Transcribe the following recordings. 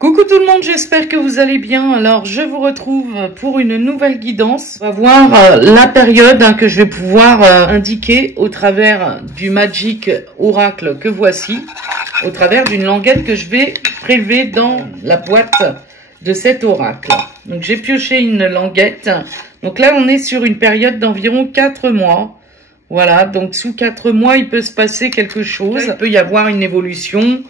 Coucou tout le monde, j'espère que vous allez bien. Alors je vous retrouve pour une nouvelle guidance. On va voir la période que je vais pouvoir indiquer au travers du Magic Oracle que voici, au travers d'une languette que je vais prélever dans la boîte de cet oracle. Donc j'ai pioché une languette. Donc là on est sur une période d'environ 4 mois. Voilà, donc sous 4 mois il peut se passer quelque chose. Il peut y avoir une évolution,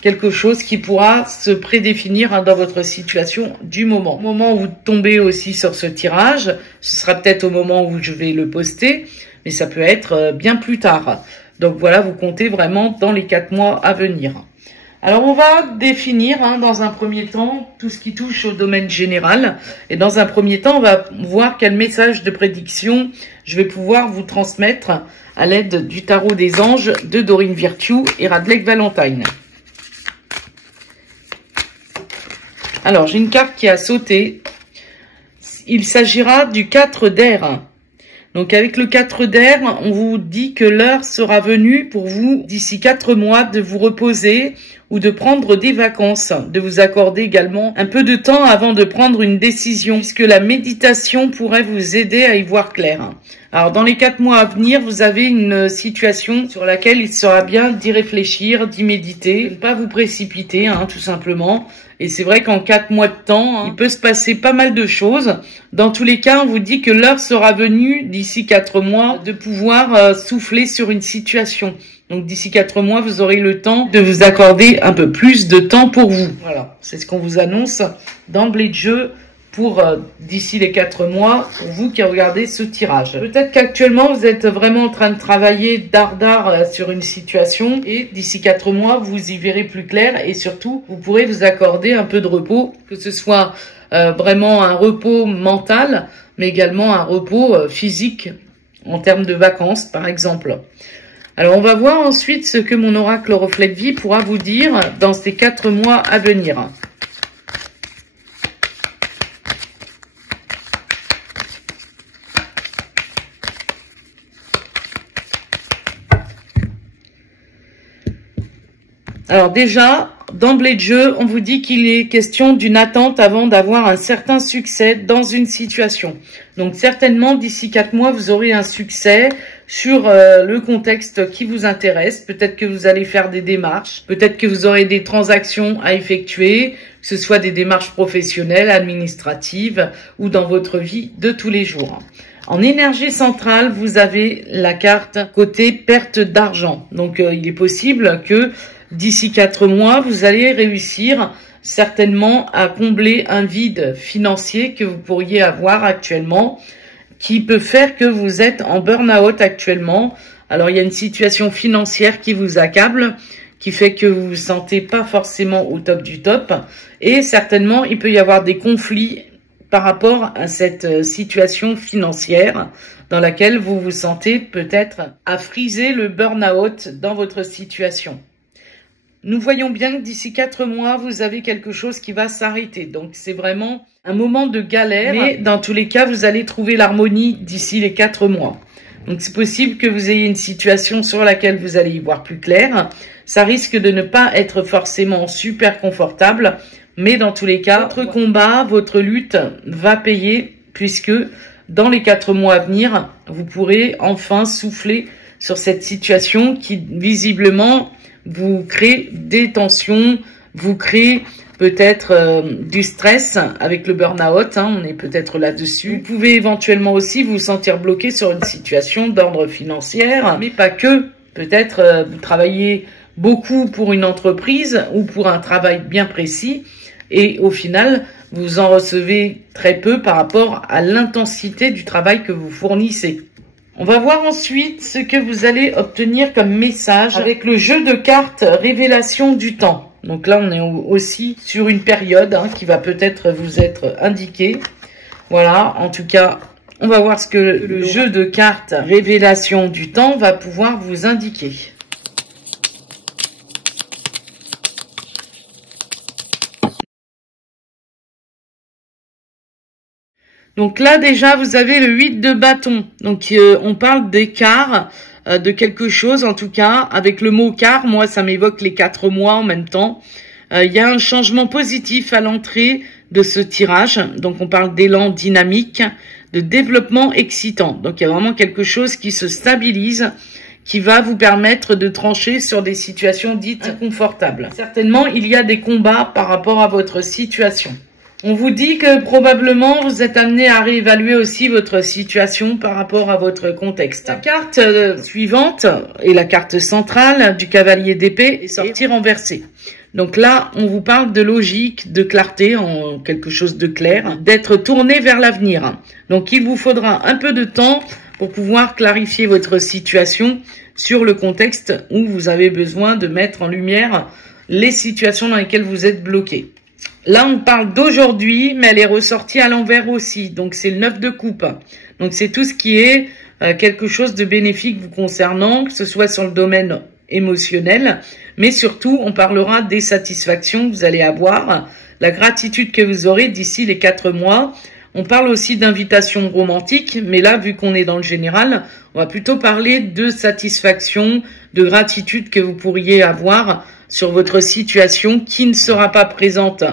quelque chose qui pourra se prédéfinir dans votre situation du moment. Au moment où vous tombez aussi sur ce tirage, ce sera peut-être au moment où je vais le poster, mais ça peut être bien plus tard. Donc voilà, vous comptez vraiment dans les 4 mois à venir. Alors on va définir dans un premier temps tout ce qui touche au domaine général. Et dans un premier temps, on va voir quel message de prédiction je vais pouvoir vous transmettre à l'aide du tarot des anges de Doreen Virtue et Radleigh Valentine. Alors, j'ai une carte qui a sauté. Il s'agira du 4 d'air. Donc, avec le 4 d'air, on vous dit que l'heure sera venue pour vous, d'ici 4 mois, de vous reposer ou de prendre des vacances, de vous accorder également un peu de temps avant de prendre une décision, puisque la méditation pourrait vous aider à y voir clair. Alors, dans les 4 mois à venir, vous avez une situation sur laquelle il sera bien d'y réfléchir, d'y méditer, de ne pas vous précipiter, tout simplement. Et c'est vrai qu'en 4 mois de temps, il peut se passer pas mal de choses. Dans tous les cas, on vous dit que l'heure sera venue, d'ici 4 mois, de pouvoir souffler sur une situation. Donc d'ici 4 mois, vous aurez le temps de vous accorder un peu plus de temps pour vous. Voilà, c'est ce qu'on vous annonce d'emblée de jeu pour d'ici les 4 mois, pour vous qui regardez ce tirage. Peut-être qu'actuellement, vous êtes vraiment en train de travailler dard sur une situation et d'ici 4 mois, vous y verrez plus clair et surtout, vous pourrez vous accorder un peu de repos, que ce soit vraiment un repos mental, mais également un repos physique en termes de vacances, par exemple. Alors, on va voir ensuite ce que mon oracle reflet de vie pourra vous dire dans ces 4 mois à venir. Alors déjà, d'emblée de jeu, on vous dit qu'il est question d'une attente avant d'avoir un certain succès dans une situation. Donc certainement, d'ici 4 mois, vous aurez un succès sur le contexte qui vous intéresse. Peut-être que vous allez faire des démarches, peut-être que vous aurez des transactions à effectuer, que ce soit des démarches professionnelles, administratives ou dans votre vie de tous les jours. En énergie centrale, vous avez la carte côté perte d'argent. Donc il est possible que d'ici 4 mois, vous allez réussir certainement à combler un vide financier que vous pourriez avoir actuellement, qui peut faire que vous êtes en burn-out actuellement. Alors, il y a une situation financière qui vous accable, qui fait que vous vous sentez pas forcément au top du top. Et certainement, il peut y avoir des conflits par rapport à cette situation financière dans laquelle vous vous sentez peut-être à friser le burn-out dans votre situation. Nous voyons bien que d'ici 4 mois, vous avez quelque chose qui va s'arrêter. Donc, c'est vraiment un moment de galère. Mais dans tous les cas, vous allez trouver l'harmonie d'ici les 4 mois. Donc, c'est possible que vous ayez une situation sur laquelle vous allez y voir plus clair. Ça risque de ne pas être forcément super confortable. Mais dans tous les cas, votre combat, votre lutte va payer puisque dans les 4 mois à venir, vous pourrez enfin souffler sur cette situation qui, visiblement, vous crée des tensions, vous crée peut-être du stress avec le burn-out, on est peut-être là-dessus. Vous pouvez éventuellement aussi vous sentir bloqué sur une situation d'ordre financier, mais pas que. Peut-être vous travaillez beaucoup pour une entreprise ou pour un travail bien précis et au final, vous en recevez très peu par rapport à l'intensité du travail que vous fournissez. On va voir ensuite ce que vous allez obtenir comme message avec le jeu de cartes Révélation du temps. Donc là, on est aussi sur une période qui va peut-être vous être indiquée. Voilà, en tout cas, on va voir ce que le jeu de cartes Révélation du temps va pouvoir vous indiquer. Donc là, déjà, vous avez le 8 de bâton. Donc, on parle d'écart, de quelque chose, en tout cas. Avec le mot quart, moi, ça m'évoque les 4 mois en même temps. il y a un changement positif à l'entrée de ce tirage. Donc, on parle d'élan dynamique, de développement excitant. Donc, il y a vraiment quelque chose qui se stabilise, qui va vous permettre de trancher sur des situations dites inconfortables. Certainement, il y a des combats par rapport à votre situation. On vous dit que probablement vous êtes amené à réévaluer aussi votre situation par rapport à votre contexte. La carte suivante est la carte centrale du cavalier d'épée et sortir renversé. Donc là, on vous parle de logique, de clarté, en quelque chose de clair, d'être tourné vers l'avenir. Donc il vous faudra un peu de temps pour pouvoir clarifier votre situation sur le contexte où vous avez besoin de mettre en lumière les situations dans lesquelles vous êtes bloqué. Là, on parle d'aujourd'hui, mais elle est ressortie à l'envers aussi. Donc, c'est le 9 de coupe. Donc, c'est tout ce qui est quelque chose de bénéfique vous concernant, que ce soit sur le domaine émotionnel, mais surtout, on parlera des satisfactions que vous allez avoir, la gratitude que vous aurez d'ici les 4 mois. On parle aussi d'invitation romantique, mais là, vu qu'on est dans le général, on va plutôt parler de satisfaction, de gratitude que vous pourriez avoir sur votre situation qui ne sera pas présente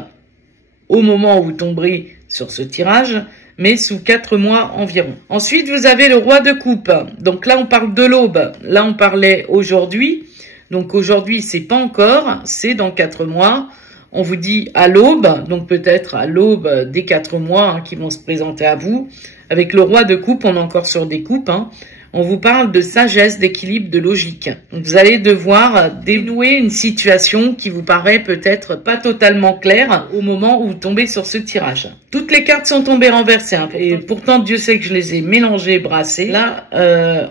au moment où vous tomberez sur ce tirage, mais sous 4 mois environ. Ensuite, vous avez le roi de coupe. Donc là, on parle de l'aube. Là, on parlait aujourd'hui. Donc aujourd'hui, c'est pas encore, c'est dans 4 mois. On vous dit à l'aube, donc peut-être à l'aube des 4 mois qui vont se présenter à vous. Avec le roi de coupe, on est encore sur des coupes. On vous parle de sagesse, d'équilibre, de logique. Donc vous allez devoir dénouer une situation qui vous paraît peut-être pas totalement claire au moment où vous tombez sur ce tirage. Toutes les cartes sont tombées renversées. Et pourtant, Dieu sait que je les ai mélangées, brassées. Là,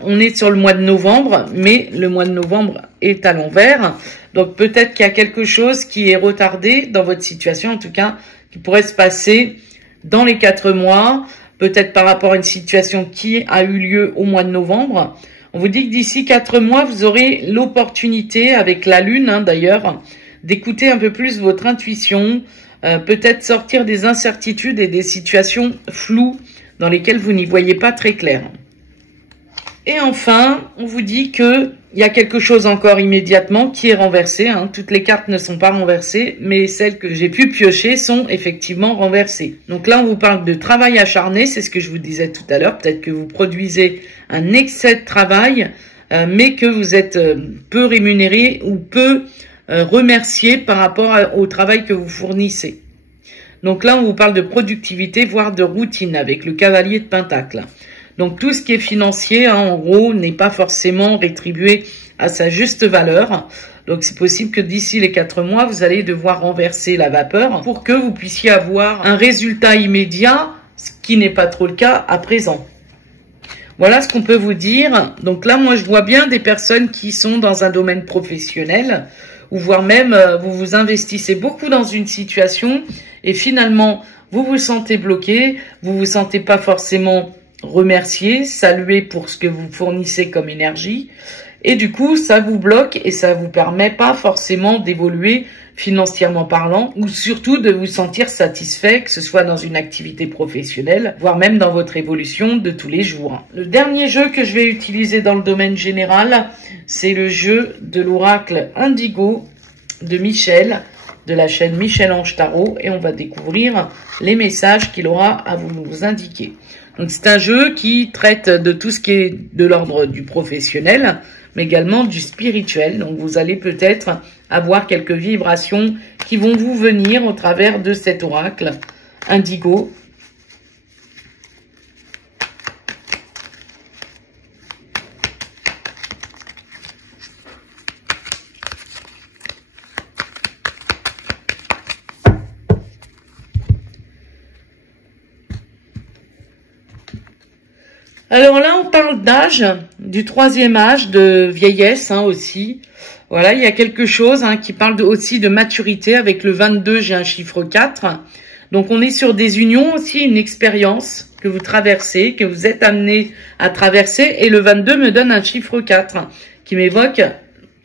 on est sur le mois de novembre, mais le mois de novembre est à l'envers. Donc peut-être qu'il y a quelque chose qui est retardé dans votre situation, en tout cas, qui pourrait se passer dans les 4 mois, peut-être par rapport à une situation qui a eu lieu au mois de novembre. On vous dit que d'ici 4 mois, vous aurez l'opportunité, avec la lune d'ailleurs, d'écouter un peu plus votre intuition, peut-être sortir des incertitudes et des situations floues dans lesquelles vous n'y voyez pas très clair. Et enfin, on vous dit que il y a quelque chose encore immédiatement qui est renversé. Toutes les cartes ne sont pas renversées, mais celles que j'ai pu piocher sont effectivement renversées. Donc là, on vous parle de travail acharné, c'est ce que je vous disais tout à l'heure. Peut-être que vous produisez un excès de travail, mais que vous êtes peu rémunéré ou peu remercié par rapport au travail que vous fournissez. Donc là, on vous parle de productivité, voire de routine avec le cavalier de Pentacle. Donc, tout ce qui est financier, en gros, n'est pas forcément rétribué à sa juste valeur. Donc, c'est possible que d'ici les 4 mois, vous allez devoir renverser la vapeur pour que vous puissiez avoir un résultat immédiat, ce qui n'est pas trop le cas à présent. Voilà ce qu'on peut vous dire. Donc là, moi, je vois bien des personnes qui sont dans un domaine professionnel ou voire même, vous vous investissez beaucoup dans une situation et finalement, vous vous sentez bloqué, vous vous sentez pas forcément remercier, saluer pour ce que vous fournissez comme énergie. Et du coup, ça vous bloque et ça vous permet pas forcément d'évoluer financièrement parlant ou surtout de vous sentir satisfait, que ce soit dans une activité professionnelle, voire même dans votre évolution de tous les jours. Le dernier jeu que je vais utiliser dans le domaine général, c'est le jeu de l'oracle Indigo de Michel, de la chaîne Michel-Ange Tarot, et on va découvrir les messages qu'il aura à vous indiquer. Donc c'est un jeu qui traite de tout ce qui est de l'ordre du professionnel, mais également du spirituel. Donc vous allez peut-être avoir quelques vibrations qui vont vous venir au travers de cet oracle Indigo. Alors là, on parle d'âge, du 3e âge, de vieillesse aussi. Voilà, il y a quelque chose qui parle aussi de maturité. Avec le 22, j'ai un chiffre 4. Donc, on est sur des unions aussi, une expérience que vous traversez, que vous êtes amené à traverser. Et le 22 me donne un chiffre 4 qui m'évoque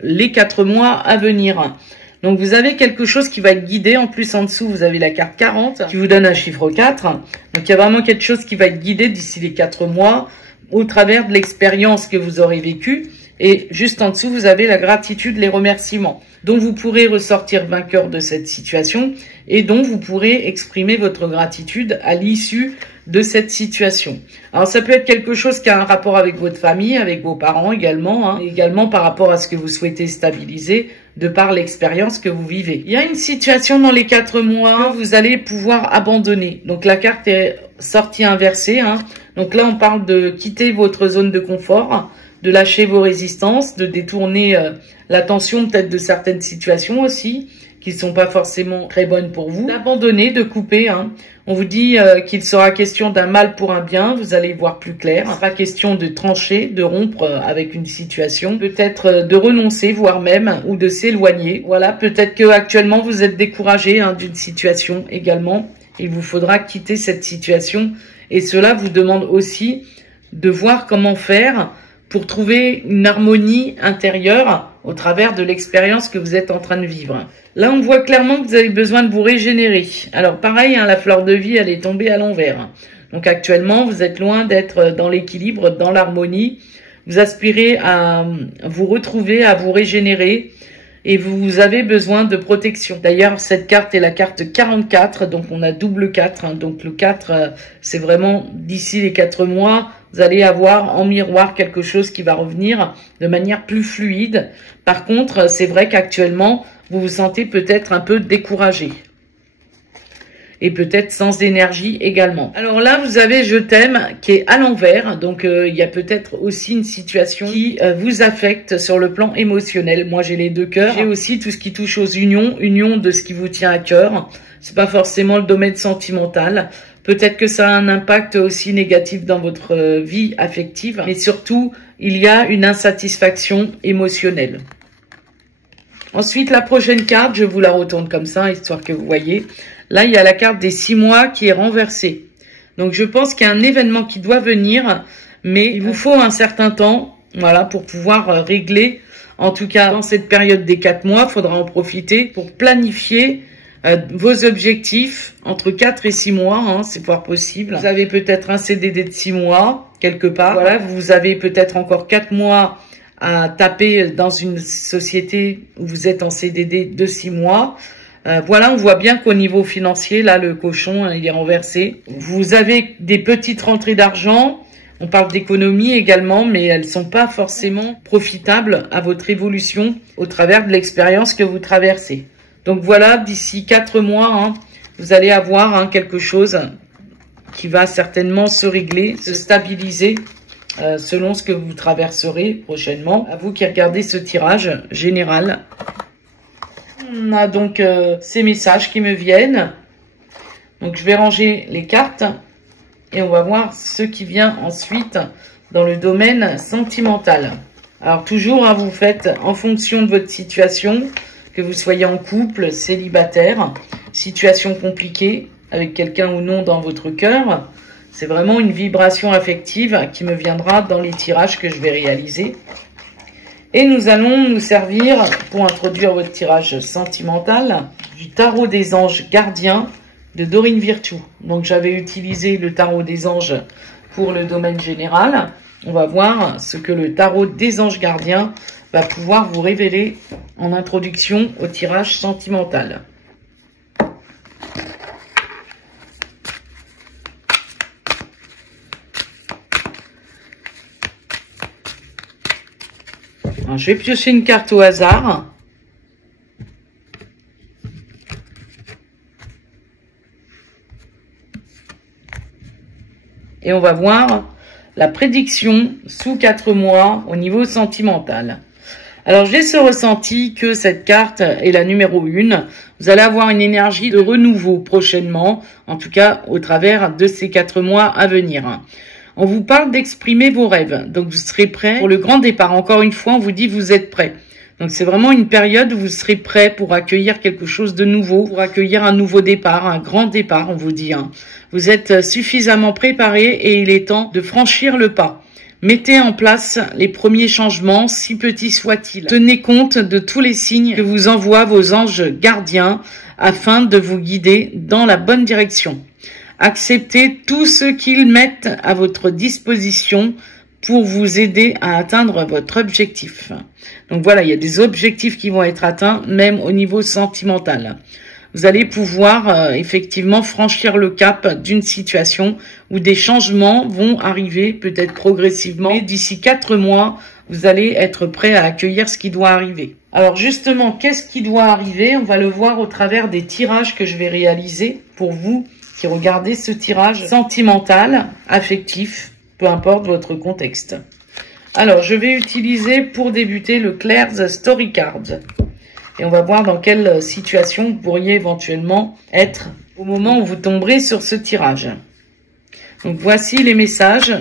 les 4 mois à venir. Donc, vous avez quelque chose qui va être guidé. En plus, en dessous, vous avez la carte 40 qui vous donne un chiffre 4. Donc, il y a vraiment quelque chose qui va être guidé d'ici les 4 mois au travers de l'expérience que vous aurez vécue. Et juste en dessous, vous avez la gratitude, les remerciements. Donc, vous pourrez ressortir vainqueur de cette situation et donc vous pourrez exprimer votre gratitude à l'issue de cette situation. Alors, ça peut être quelque chose qui a un rapport avec votre famille, avec vos parents également, hein, également par rapport à ce que vous souhaitez stabiliser de par l'expérience que vous vivez. Il y a une situation dans les 4 mois que vous allez pouvoir abandonner. Donc, la carte est sortie inversée, hein. Donc là, on parle de quitter votre zone de confort, de lâcher vos résistances, de détourner l'attention peut-être de certaines situations aussi, qui ne sont pas forcément très bonnes pour vous. D'abandonner, de couper. Hein. On vous dit qu'il sera question d'un mal pour un bien, vous allez voir plus clair. Il sera question de trancher, de rompre avec une situation, peut-être de renoncer, voire même, ou de s'éloigner. Voilà, peut-être que actuellement vous êtes découragé hein, d'une situation également. Il vous faudra quitter cette situation et cela vous demande aussi de voir comment faire pour trouver une harmonie intérieure au travers de l'expérience que vous êtes en train de vivre. Là, on voit clairement que vous avez besoin de vous régénérer. Alors pareil, hein, la fleur de vie, elle est tombée à l'envers. Donc actuellement, vous êtes loin d'être dans l'équilibre, dans l'harmonie. Vous aspirez à vous retrouver, à vous régénérer. Et vous avez besoin de protection. D'ailleurs, cette carte est la carte 44, donc on a double 4. Hein, donc le 4, c'est vraiment d'ici les 4 mois, vous allez avoir en miroir quelque chose qui va revenir de manière plus fluide. Par contre, c'est vrai qu'actuellement, vous vous sentez peut-être un peu découragé. Et peut-être sans énergie également. Alors là, vous avez je t'aime qui est à l'envers. Donc, il y a peut-être aussi une situation qui vous affecte sur le plan émotionnel. Moi, j'ai les deux cœurs. J'ai aussi tout ce qui touche aux unions de ce qui vous tient à cœur. C'est pas forcément le domaine sentimental. Peut-être que ça a un impact aussi négatif dans votre vie affective. Mais surtout, il y a une insatisfaction émotionnelle. Ensuite, la prochaine carte, je vous la retourne comme ça, histoire que vous voyez. Là, il y a la carte des 6 mois qui est renversée. Donc, je pense qu'il y a un événement qui doit venir, mais il vous faut un certain temps, voilà, pour pouvoir régler. En tout cas, dans cette période des 4 mois, il faudra en profiter pour planifier vos objectifs entre 4 et 6 mois, hein, c'est fort possible. Vous avez peut-être un CDD de 6 mois, quelque part. Voilà, vous avez peut-être encore 4 mois à taper dans une société où vous êtes en CDD de 6 mois. Voilà, on voit bien qu'au niveau financier, là, le cochon, il est renversé. Vous avez des petites rentrées d'argent. On parle d'économie également, mais elles sont pas forcément profitables à votre évolution au travers de l'expérience que vous traversez. Donc voilà, d'ici 4 mois, hein, vous allez avoir hein, quelque chose qui va certainement se régler, se stabiliser selon ce que vous traverserez prochainement. À vous qui regardez ce tirage général. On a donc ces messages qui me viennent. Donc je vais ranger les cartes et on va voir ce qui vient ensuite dans le domaine sentimental. Alors toujours, hein, vous faites en fonction de votre situation, que vous soyez en couple, célibataire, situation compliquée avec quelqu'un ou non dans votre cœur. C'est vraiment une vibration affective qui me viendra dans les tirages que je vais réaliser. Et nous allons nous servir, pour introduire votre tirage sentimental, du tarot des anges gardiens de Dorine Virtue. Donc j'avais utilisé le tarot des anges pour le domaine général. On va voir ce que le tarot des anges gardiens va pouvoir vous révéler en introduction au tirage sentimental. Alors, je vais piocher une carte au hasard. Et on va voir la prédiction sous 4 mois au niveau sentimental. Alors, j'ai ce ressenti que cette carte est la numéro 1. Vous allez avoir une énergie de renouveau prochainement, en tout cas au travers de ces 4 mois à venir. On vous parle d'exprimer vos rêves. Donc, vous serez prêt pour le grand départ. Encore une fois, on vous dit vous êtes prêt. Donc, c'est vraiment une période où vous serez prêt pour accueillir quelque chose de nouveau, pour accueillir un nouveau départ, un grand départ, on vous dit. Hein. Vous êtes suffisamment préparé et il est temps de franchir le pas. Mettez en place les premiers changements, si petits soient-ils. Tenez compte de tous les signes que vous envoient vos anges gardiens afin de vous guider dans la bonne direction. Acceptez tout ce qu'ils mettent à votre disposition pour vous aider à atteindre votre objectif. Donc voilà, il y a des objectifs qui vont être atteints, même au niveau sentimental. Vous allez pouvoir effectivement franchir le cap d'une situation où des changements vont arriver, peut-être progressivement. Et d'ici 4 mois, vous allez être prêt à accueillir ce qui doit arriver. Alors justement, qu'est-ce qui doit arriver? On va le voir au travers des tirages que je vais réaliser pour vous qui regardez ce tirage sentimental, affectif, peu importe votre contexte. Alors, je vais utiliser pour débuter le Claire's Story Card. Et on va voir dans quelle situation vous pourriez éventuellement être au moment où vous tomberez sur ce tirage. Donc, voici les messages.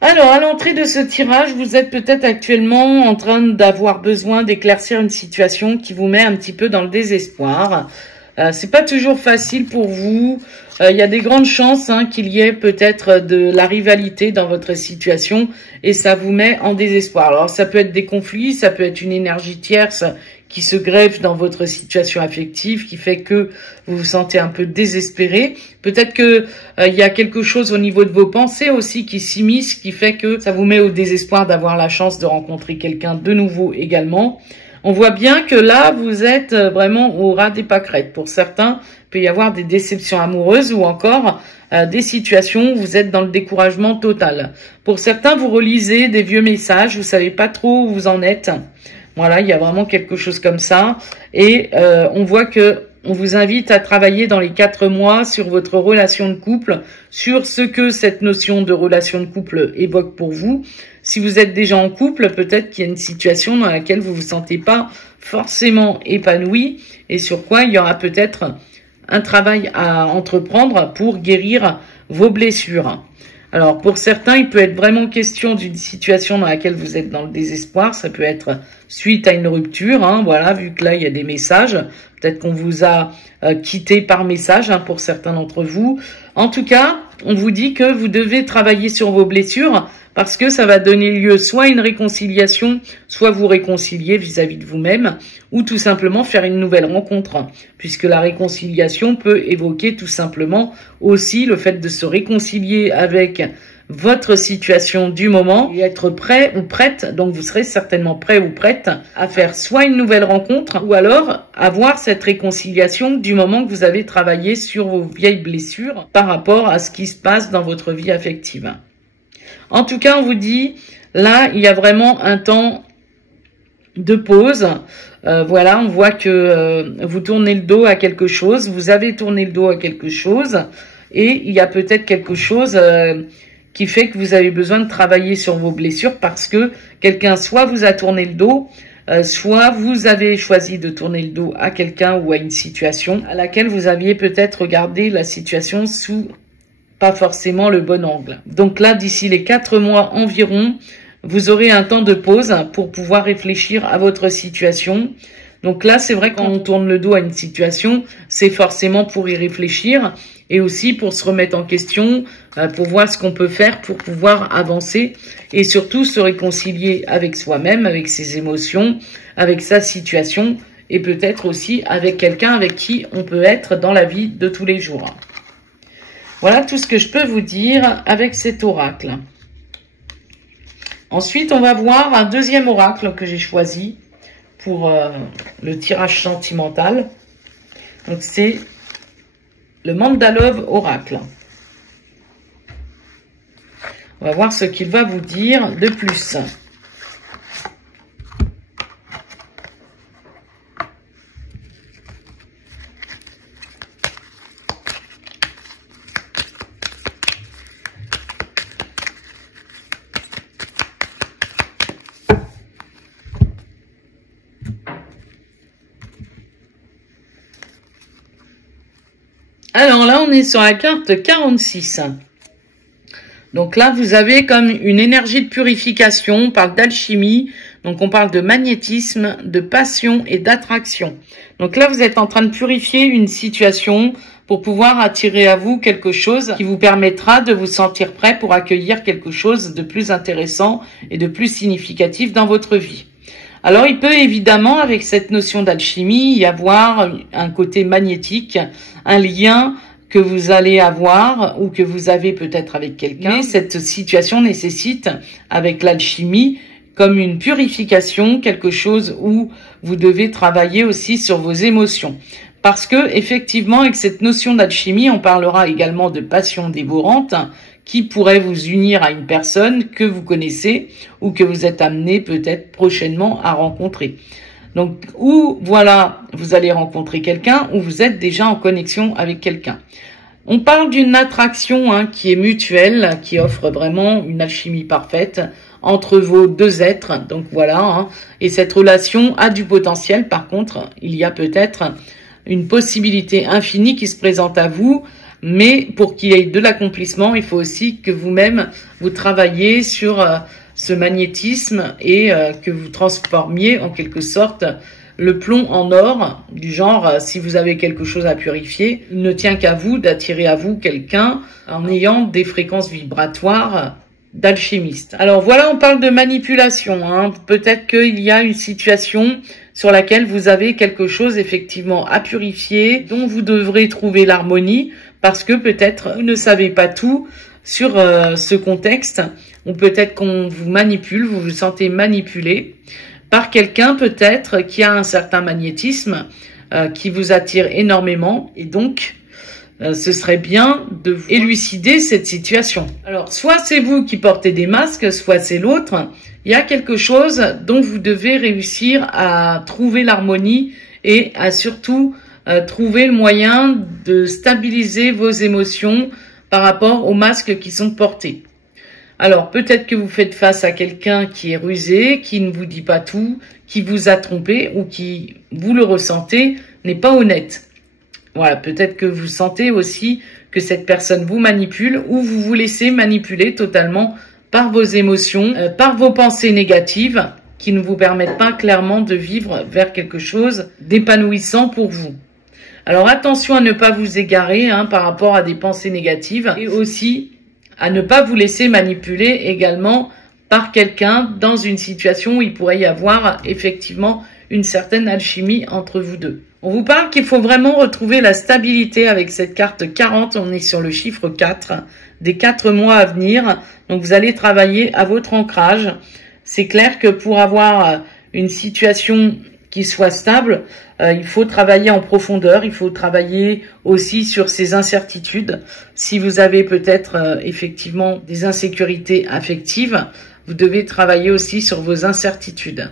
Alors, à l'entrée de ce tirage, vous êtes peut-être actuellement en train d'avoir besoin d'éclaircir une situation qui vous met un petit peu dans le désespoir. C'est pas toujours facile pour vous. Il y a des grandes chances qu'il y ait peut-être de la rivalité dans votre situation et ça vous met en désespoir. Alors, ça peut être des conflits, ça peut être une énergie tierce qui se greffe dans votre situation affective, qui fait que vous vous sentez un peu désespéré. Peut-être que il y a quelque chose au niveau de vos pensées aussi qui s'immisce, qui fait que ça vous met au désespoir d'avoir la chance de rencontrer quelqu'un de nouveau également. On voit bien que là, vous êtes vraiment au ras des pâquerettes. Pour certains, il peut y avoir des déceptions amoureuses ou encore des situations où vous êtes dans le découragement total. Pour certains, vous relisez des vieux messages, vous savez pas trop où vous en êtes. Voilà, il y a vraiment quelque chose comme ça. Et on voit que on vous invite à travailler dans les 4 mois sur votre relation de couple, sur ce que cette notion de relation de couple évoque pour vous. Si vous êtes déjà en couple, peut-être qu'il y a une situation dans laquelle vous vous sentez pas forcément épanoui et sur quoi il y aura peut-être un travail à entreprendre pour guérir vos blessures. Alors, pour certains, il peut être vraiment question d'une situation dans laquelle vous êtes dans le désespoir. Ça peut être suite à une rupture, voilà, vu que là, il y a des messages. Peut-être qu'on vous a quitté par message, pour certains d'entre vous. En tout cas, on vous dit que vous devez travailler sur vos blessures parce que ça va donner lieu soit à une réconciliation, soit vous réconcilier vis-à-vis de vous-même, ou tout simplement faire une nouvelle rencontre, puisque la réconciliation peut évoquer tout simplement aussi le fait de se réconcilier avec votre situation du moment et être prêt ou prête, donc vous serez certainement prêt ou prête à faire soit une nouvelle rencontre ou alors avoir cette réconciliation du moment que vous avez travaillé sur vos vieilles blessures par rapport à ce qui se passe dans votre vie affective. En tout cas, on vous dit, là, il y a vraiment un temps de pause. Voilà, on voit que vous tournez le dos à quelque chose, vous avez tourné le dos à quelque chose et il y a peut-être quelque chose qui fait que vous avez besoin de travailler sur vos blessures parce que quelqu'un soit vous a tourné le dos, soit vous avez choisi de tourner le dos à quelqu'un ou à une situation à laquelle vous aviez peut-être regardé la situation sous pas forcément le bon angle. Donc là, d'ici les 4 mois environ, vous aurez un temps de pause pour pouvoir réfléchir à votre situation. Donc là, c'est vrai quand on tourne le dos à une situation, c'est forcément pour y réfléchir et aussi pour se remettre en question, pour voir ce qu'on peut faire pour pouvoir avancer et surtout se réconcilier avec soi-même, avec ses émotions, avec sa situation et peut-être aussi avec quelqu'un avec qui on peut être dans la vie de tous les jours. Voilà tout ce que je peux vous dire avec cet oracle. Ensuite, on va voir un deuxième oracle que j'ai choisi pour le tirage sentimental. Donc, c'est le Mandalove Oracle. On va voir ce qu'il va vous dire de plus. Alors là, on est sur la carte 46. Donc là, vous avez comme une énergie de purification, on parle d'alchimie, donc on parle de magnétisme, de passion et d'attraction. Donc là, vous êtes en train de purifier une situation pour pouvoir attirer à vous quelque chose qui vous permettra de vous sentir prêt pour accueillir quelque chose de plus intéressant et de plus significatif dans votre vie. Alors, il peut évidemment, avec cette notion d'alchimie, y avoir un côté magnétique, un lien que vous allez avoir ou que vous avez peut-être avec quelqu'un. Mais cette situation nécessite, avec l'alchimie, comme une purification, quelque chose où vous devez travailler aussi sur vos émotions. Parce que, effectivement, avec cette notion d'alchimie, on parlera également de passion dévorante qui pourrait vous unir à une personne que vous connaissez ou que vous êtes amené peut-être prochainement à rencontrer. Donc, ou voilà, vous allez rencontrer quelqu'un ou vous êtes déjà en connexion avec quelqu'un. On parle d'une attraction qui est mutuelle, qui offre vraiment une alchimie parfaite entre vos deux êtres. Donc voilà, et cette relation a du potentiel. Par contre, il y a peut-être une possibilité infinie qui se présente à vous, mais pour qu'il y ait de l'accomplissement, il faut aussi que vous-même, vous travailliez sur ce magnétisme et que vous transformiez en quelque sorte le plomb en or, du genre, si vous avez quelque chose à purifier, il ne tient qu'à vous d'attirer à vous quelqu'un en ayant des fréquences vibratoires d'alchimiste. Alors voilà, on parle de manipulation. Peut-être qu'il y a une situation sur laquelle vous avez quelque chose effectivement à purifier, dont vous devrez trouver l'harmonie, parce que peut-être vous ne savez pas tout sur ce contexte, ou peut-être qu'on vous manipule, vous vous sentez manipulé par quelqu'un peut-être qui a un certain magnétisme, qui vous attire énormément, et donc ce serait bien de élucider cette situation. Alors, soit c'est vous qui portez des masques, soit c'est l'autre. Il y a quelque chose dont vous devez réussir à trouver l'harmonie et à surtout trouver le moyen de stabiliser vos émotions par rapport aux masques qui sont portés. Alors, peut-être que vous faites face à quelqu'un qui est rusé, qui ne vous dit pas tout, qui vous a trompé ou qui, vous le ressentez, n'est pas honnête. Voilà, peut-être que vous sentez aussi que cette personne vous manipule ou vous vous laissez manipuler totalement par vos émotions, par vos pensées négatives qui ne vous permettent pas clairement de vivre vers quelque chose d'épanouissant pour vous. Alors attention à ne pas vous égarer par rapport à des pensées négatives et aussi à ne pas vous laisser manipuler également par quelqu'un dans une situation où il pourrait y avoir effectivement une certaine alchimie entre vous deux. On vous parle qu'il faut vraiment retrouver la stabilité avec cette carte 40. On est sur le chiffre 4 des 4 mois à venir. Donc, vous allez travailler à votre ancrage. C'est clair que pour avoir une situation qui soit stable, il faut travailler en profondeur. Il faut travailler aussi sur ces incertitudes. Si vous avez peut-être effectivement des insécurités affectives, vous devez travailler aussi sur vos incertitudes.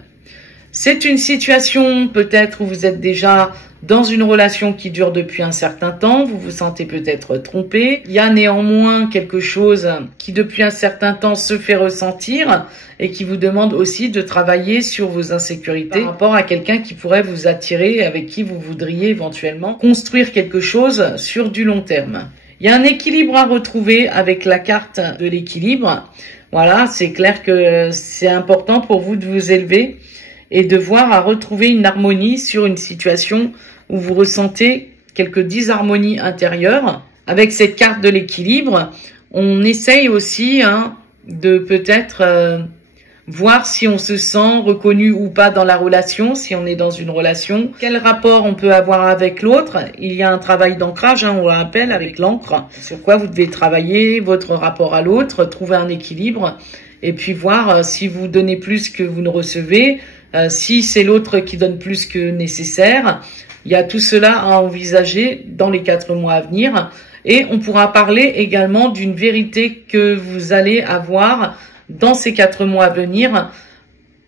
C'est une situation peut-être où vous êtes déjà dans une relation qui dure depuis un certain temps, vous vous sentez peut-être trompé. Il y a néanmoins quelque chose qui depuis un certain temps se fait ressentir et qui vous demande aussi de travailler sur vos insécurités par rapport à quelqu'un qui pourrait vous attirer, avec qui vous voudriez éventuellement construire quelque chose sur du long terme. Il y a un équilibre à retrouver avec la carte de l'équilibre. Voilà, c'est clair que c'est important pour vous de vous élever et de voir à retrouver une harmonie sur une situation où vous ressentez quelques disharmonies intérieures. Avec cette carte de l'équilibre, on essaye aussi de peut-être voir si on se sent reconnu ou pas dans la relation, si on est dans une relation, quel rapport on peut avoir avec l'autre. Il y a un travail d'ancrage, on le rappelle, avec l'encre, sur quoi vous devez travailler votre rapport à l'autre, trouver un équilibre, et puis voir si vous donnez plus que vous ne recevez, si c'est l'autre qui donne plus que nécessaire. Il y a tout cela à envisager dans les 4 mois à venir. Et on pourra parler également d'une vérité que vous allez avoir dans ces 4 mois à venir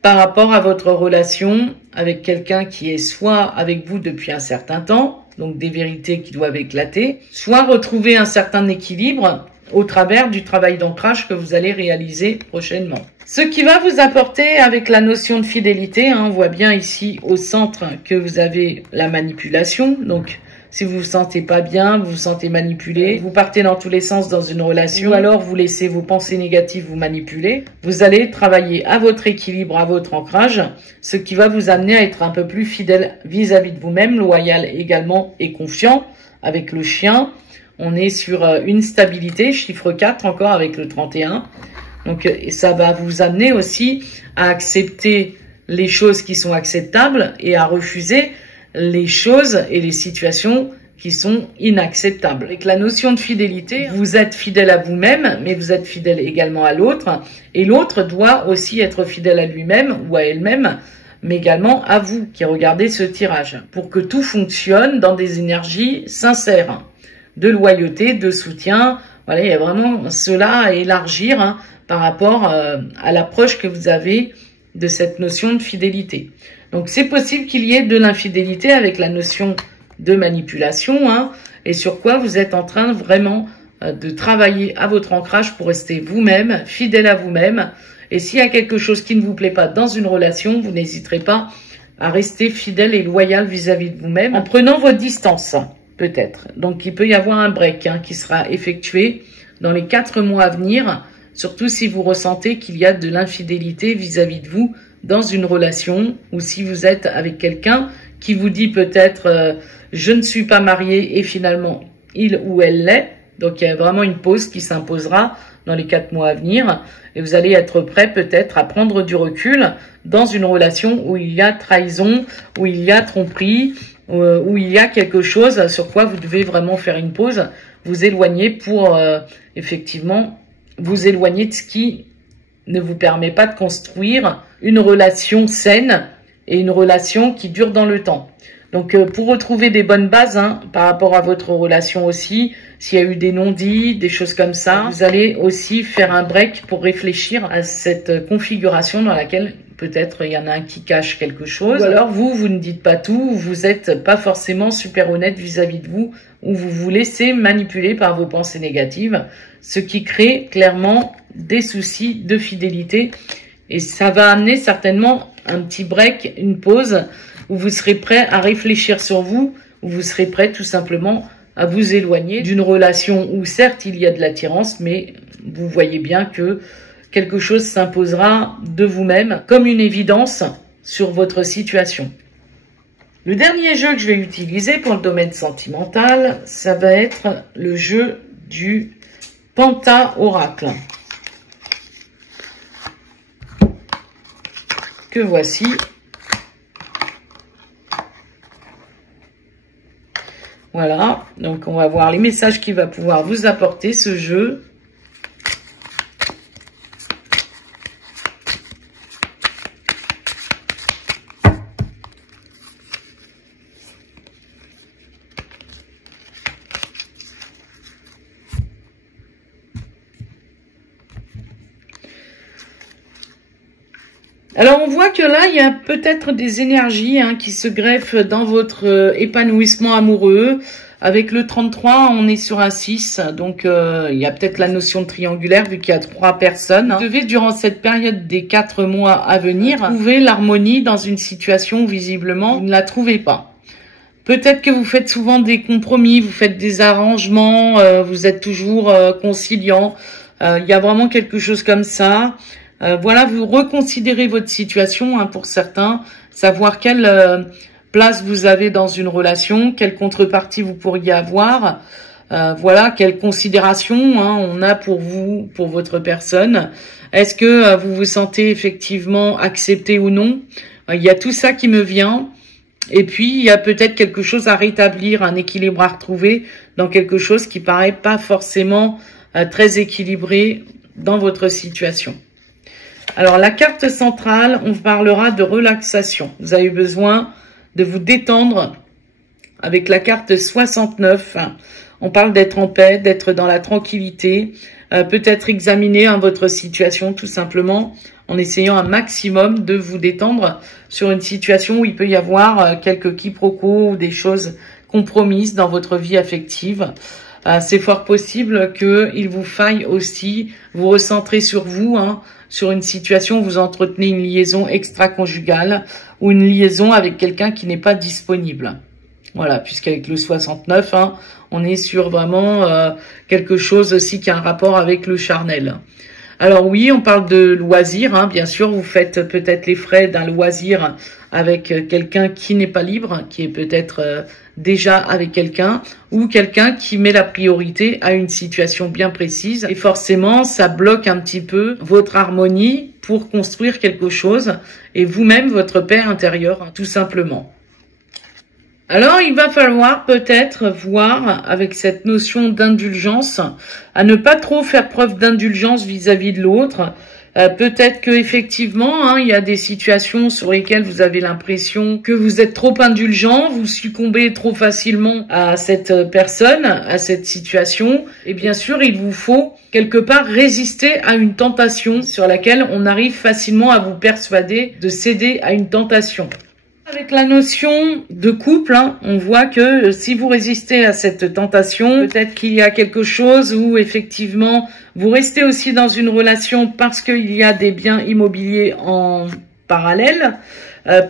par rapport à votre relation avec quelqu'un qui est soit avec vous depuis un certain temps, donc des vérités qui doivent éclater, soit retrouver un certain équilibre au travers du travail d'ancrage que vous allez réaliser prochainement. Ce qui va vous apporter avec la notion de fidélité, on voit bien ici au centre que vous avez la manipulation. Donc, si vous vous sentez pas bien, vous vous sentez manipulé, vous partez dans tous les sens dans une relation, ou alors vous laissez vos pensées négatives vous manipuler, vous allez travailler à votre équilibre, à votre ancrage, ce qui va vous amener à être un peu plus fidèle vis-à-vis de vous-même, loyal également et confiant avec le chien. On est sur une stabilité, chiffre 4 encore avec le 31. Donc, ça va vous amener aussi à accepter les choses qui sont acceptables et à refuser les choses et les situations qui sont inacceptables. Avec la notion de fidélité, vous êtes fidèle à vous-même, mais vous êtes fidèle également à l'autre, et l'autre doit aussi être fidèle à lui-même ou à elle-même, mais également à vous qui regardez ce tirage, pour que tout fonctionne dans des énergies sincères, de loyauté, de soutien. Voilà, il y a vraiment cela à élargir par rapport à l'approche que vous avez de cette notion de fidélité. Donc c'est possible qu'il y ait de l'infidélité avec la notion de manipulation, et sur quoi vous êtes en train vraiment de travailler à votre ancrage pour rester vous-même, fidèle à vous-même. Et s'il y a quelque chose qui ne vous plaît pas dans une relation, vous n'hésiterez pas à rester fidèle et loyal vis-à-vis de vous-même en prenant votre distance, peut-être. Donc il peut y avoir un break qui sera effectué dans les 4 mois à venir, surtout si vous ressentez qu'il y a de l'infidélité vis-à-vis de vous dans une relation, ou si vous êtes avec quelqu'un qui vous dit peut-être je ne suis pas marié et finalement il ou elle l'est. Donc il y a vraiment une pause qui s'imposera dans les 4 mois à venir et vous allez être prêt peut-être à prendre du recul dans une relation où il y a trahison, où il y a tromperie, où il y a quelque chose sur quoi vous devez vraiment faire une pause, vous éloigner pour effectivement vous éloigner de ce qui ne vous permet pas de construire une relation saine et une relation qui dure dans le temps. Donc pour retrouver des bonnes bases par rapport à votre relation aussi, s'il y a eu des non-dits, des choses comme ça, vous allez aussi faire un break pour réfléchir à cette configuration dans laquelle peut-être il y en a un qui cache quelque chose. Ou alors vous ne dites pas tout, vous n'êtes pas forcément super honnête vis-à-vis de vous, ou vous vous laissez manipuler par vos pensées négatives, ce qui crée clairement des soucis de fidélité. Et ça va amener certainement un petit break, une pause, où vous serez prêt à réfléchir sur vous, où vous serez prêt tout simplement à vous éloigner d'une relation où certes il y a de l'attirance, mais vous voyez bien que quelque chose s'imposera de vous-même comme une évidence sur votre situation. Le dernier jeu que je vais utiliser pour le domaine sentimental, ça va être le jeu du Penta-Oracle, que voici. Voilà, donc on va voir les messages qu'il va pouvoir vous apporter ce jeu. Alors on voit que là, il y a peut-être des énergies qui se greffent dans votre épanouissement amoureux. Avec le 33, on est sur un 6, donc il y a peut-être la notion de triangulaire vu qu'il y a 3 personnes. Vous devez, durant cette période des 4 mois à venir, trouver l'harmonie dans une situation où visiblement vous ne la trouvez pas. Peut-être que vous faites souvent des compromis, vous faites des arrangements, vous êtes toujours conciliant. Il y a vraiment quelque chose comme ça. Voilà, vous reconsidérez votre situation pour certains, savoir quelle place vous avez dans une relation, quelle contrepartie vous pourriez avoir, voilà, quelle considération on a pour vous, pour votre personne. Est-ce que vous vous sentez effectivement accepté ou non? Il y a tout ça qui me vient. Et puis, il y a peut-être quelque chose à rétablir, un équilibre à retrouver dans quelque chose qui paraît pas forcément très équilibré dans votre situation. Alors, la carte centrale, on parlera de relaxation. Vous avez besoin de vous détendre avec la carte 69. On parle d'être en paix, d'être dans la tranquillité, peut-être examiner votre situation tout simplement en essayant un maximum de vous détendre sur une situation où il peut y avoir quelques quiproquos ou des choses compromises dans votre vie affective. C'est fort possible qu'il vous faille aussi vous recentrer sur vous, sur une situation où vous entretenez une liaison extra-conjugale ou une liaison avec quelqu'un qui n'est pas disponible. Voilà, puisqu'avec le 69, on est sur vraiment quelque chose aussi qui a un rapport avec le charnel. Alors oui, on parle de loisir, hein. Bien sûr, vous faites peut-être les frais d'un loisir avec quelqu'un qui n'est pas libre, qui est peut-être déjà avec quelqu'un, ou quelqu'un qui met la priorité à une situation bien précise. Et forcément, ça bloque un petit peu votre harmonie pour construire quelque chose, et vous-même, votre paix intérieure, hein, tout simplement. Alors, il va falloir peut-être voir avec cette notion d'indulgence, à ne pas trop faire preuve d'indulgence vis-à-vis de l'autre. Peut-être que effectivement, hein, il y a des situations sur lesquelles vous avez l'impression que vous êtes trop indulgent, vous succombez trop facilement à cette personne, à cette situation. Et bien sûr, il vous faut quelque part résister à une tentation sur laquelle on arrive facilement à vous persuader de céder à une tentation. Avec la notion de couple, hein, on voit que si vous résistez à cette tentation, peut-être qu'il y a quelque chose où effectivement vous restez aussi dans une relation parce qu'il y a des biens immobiliers en parallèle.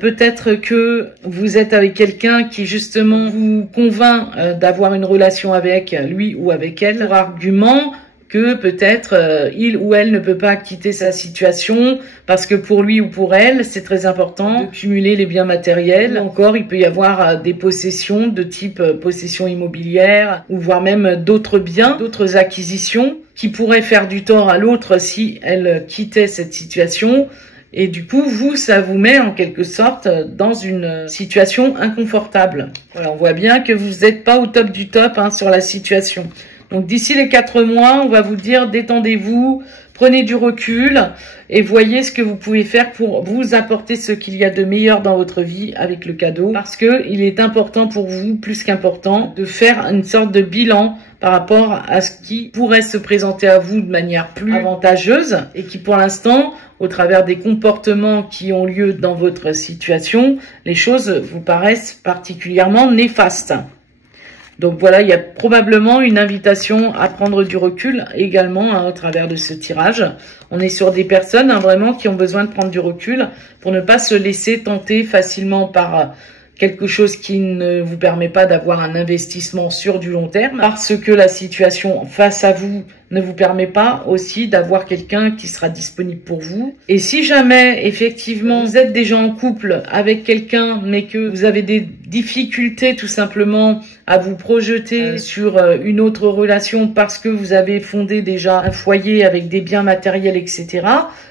Peut-être que vous êtes avec quelqu'un qui justement vous convainc d'avoir une relation avec lui ou avec elle pour argument que peut-être il ou elle ne peut pas quitter sa situation parce que pour lui ou pour elle, c'est très important de cumuler les biens matériels. Encore, il peut y avoir des possessions de type possession immobilière ou voire même d'autres biens, d'autres acquisitions qui pourraient faire du tort à l'autre si elle quittait cette situation. Et du coup, vous, ça vous met en quelque sorte dans une situation inconfortable. Voilà, on voit bien que vous n'êtes pas au top du top hein, sur la situation. Donc d'ici les 4 mois, on va vous dire détendez-vous, prenez du recul et voyez ce que vous pouvez faire pour vous apporter ce qu'il y a de meilleur dans votre vie avec le cadeau. Parce que il est important pour vous, plus qu'important, de faire une sorte de bilan par rapport à ce qui pourrait se présenter à vous de manière plus avantageuse et qui pour l'instant, au travers des comportements qui ont lieu dans votre situation, les choses vous paraissent particulièrement néfastes. Donc voilà, il y a probablement une invitation à prendre du recul également hein, au travers de ce tirage. On est sur des personnes hein, vraiment qui ont besoin de prendre du recul pour ne pas se laisser tenter facilement par quelque chose qui ne vous permet pas d'avoir un investissement sur du long terme parce que la situation face à vous ne vous permet pas aussi d'avoir quelqu'un qui sera disponible pour vous. Et si jamais, effectivement, vous êtes déjà en couple avec quelqu'un, mais que vous avez des difficultés tout simplement à vous projeter sur une autre relation parce que vous avez fondé déjà un foyer avec des biens matériels, etc.,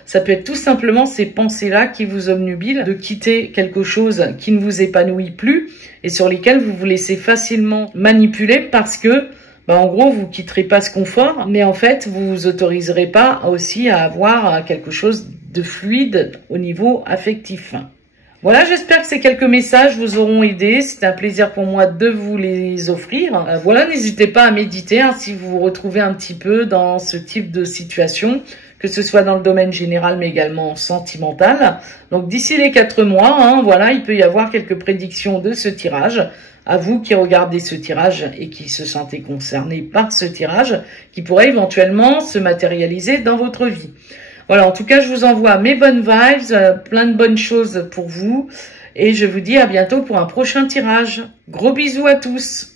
ça peut être tout simplement ces pensées-là qui vous obnubilent de quitter quelque chose qui ne vous épanouit plus et sur lesquelles vous vous laissez facilement manipuler parce que en gros, vous quitterez pas ce confort, mais en fait, vous vous autoriserez pas aussi à avoir quelque chose de fluide au niveau affectif. Voilà, j'espère que ces quelques messages vous auront aidé. C'est un plaisir pour moi de vous les offrir. Voilà, n'hésitez pas à méditer hein, si vous vous retrouvez un petit peu dans ce type de situation, que ce soit dans le domaine général, mais également sentimental. Donc, d'ici les 4 mois, hein, voilà, il peut y avoir quelques prédictions de ce tirage. À vous qui regardez ce tirage et qui se sentez concernés par ce tirage, qui pourrait éventuellement se matérialiser dans votre vie. Voilà, en tout cas, je vous envoie mes bonnes vibes, plein de bonnes choses pour vous. Et je vous dis à bientôt pour un prochain tirage. Gros bisous à tous!